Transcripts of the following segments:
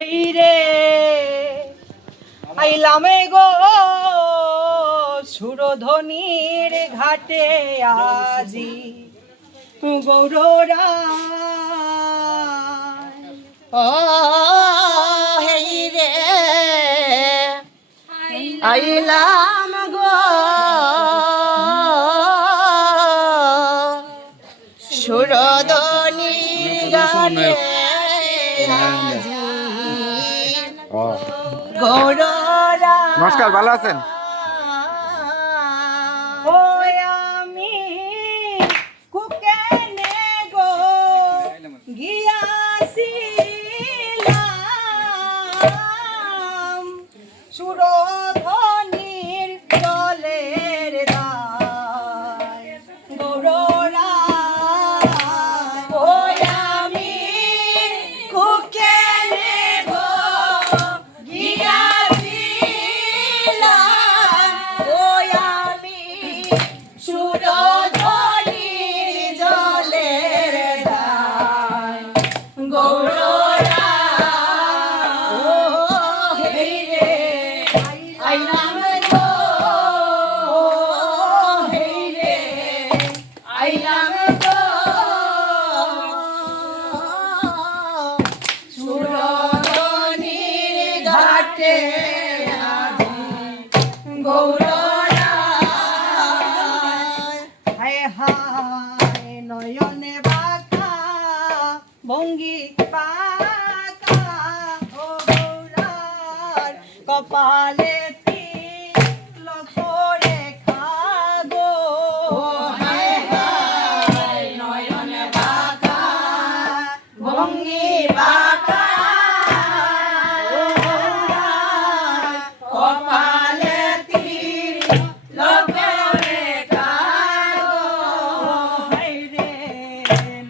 এই রে আইলামে গো সুরধনির ঘাটে আজি গৌররা ও হেই রে আইলাম গো সুরধনি গানে গৌররা। নমস্কার, ভালো আছেন? ওই আমি কুকেনে গো গিয়াছিলাম সুরধনির জলের দায় গৌররা। ওই আমি কুকেনে গো গিয়াছিলাম, ওই আমি সুরধনির জলের দায় গৌররা। ও হেই রে আইলাম গো, হেই রে আইলাম গো সুরধনির ঘাটে আজি গৌররা। হায় হায় নয়নে বাঁকা ভঙ্গি পাকা ও গৌরার কপালে তিল করে খাগো। হায় হায় নয়ন বাঁকা ভঙ্গি বাঁকা, কপালে তিল করে কাগো। হায় রে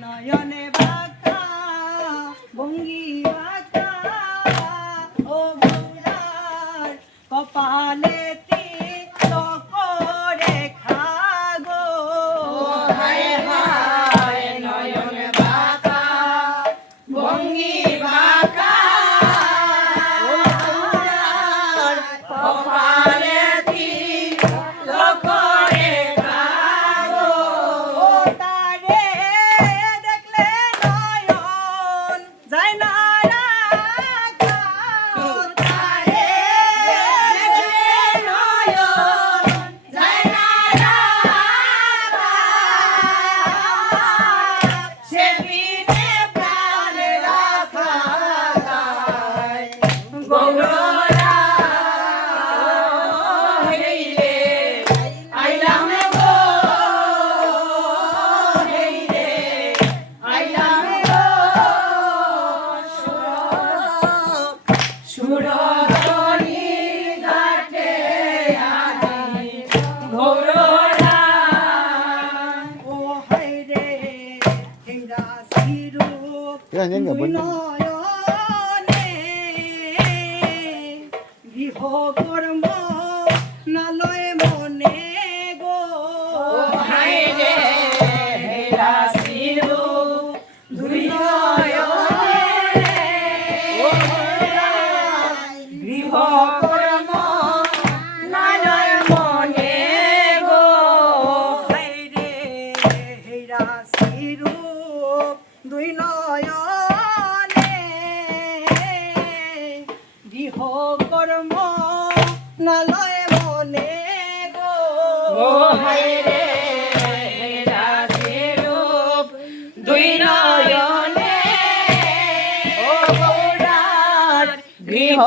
নয়নে বাঁকা ভঙ্গি বাঁকা ও গৌরার কপালে তিল করে খাগো। হায় হায় নয়ন বাঁকা ভঙ্গি বাঁকা, কপালে তিল করে কাগো। ও তারে দেখলে নয়ন যায় না রাখা। ও তারে দেখলে নয়ন যায় না রাখা, সে বিনে প্রাণ রাখা যায় গৌররা। হেই রে আইলাম গো, হেই রে আইলাম গো সুরধনির ঘাটে আজি গৌররা। ও হায় রে হেরা সিরূপ দুই নয়নে গৃহ কর্ম নালয় মনে গো। হায় রে হেরা সিরূপ দুই নয়নে, গৃহ কর্ম নালয় মনে গো। হায় রে হেরা সিরূপ দুই নয়নে গৃহ কর্ম নালয় মনে গো। ও হায় রে হেরা সিরূপ দুই নয়নে, ও গৌরার গৃহ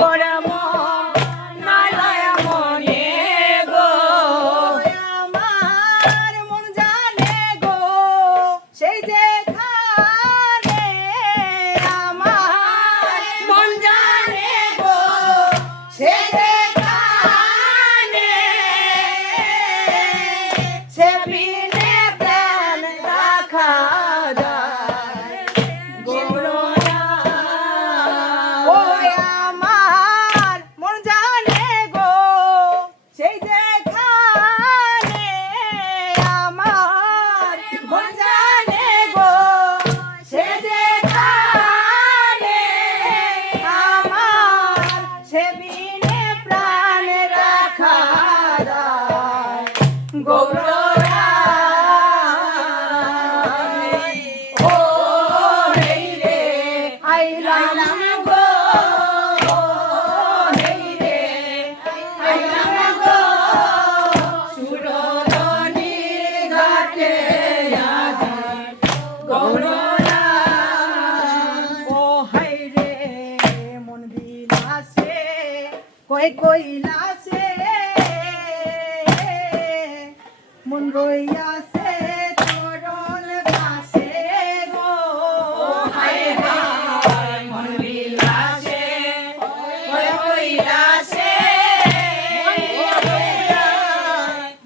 কর্ম নালয় মনে গো। আমার মন জানে গো সেই যেখানে আমার মন জানে গো সে যেখানে, সে বিনে প্রাণ রাখা যায় গৌররা। ওই আমার মন জানে গো সেই যেখানে আমার মন জানে গো সে যেখানে, আইলাম গো হেই রে আইলাম গো সুরধনির ঘাটে আজি গৌররা ও হাই রে মন বিলাসে কই কইলাসে মন রইয়াছে চরণ পাশে গো হায় হায় মন বিলাসে ওই কইলাসে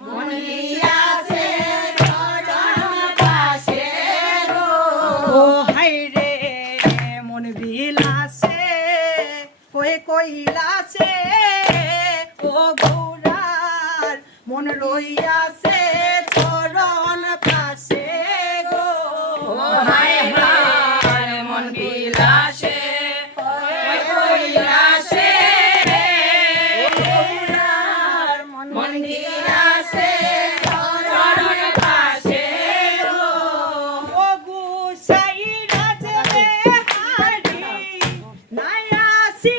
মন বিলাসে চরণ পাশে গো ও হাই রে মন বিলাসে কই কইলাসে ও গৌরার মন রইয়াছে চরণ পাশে গো হায় হায় মন বিলাসে ওই কইলাসে মন বিলাসে চরণ পাশে গো ও গুসাই রাজরে হারি নায়াসি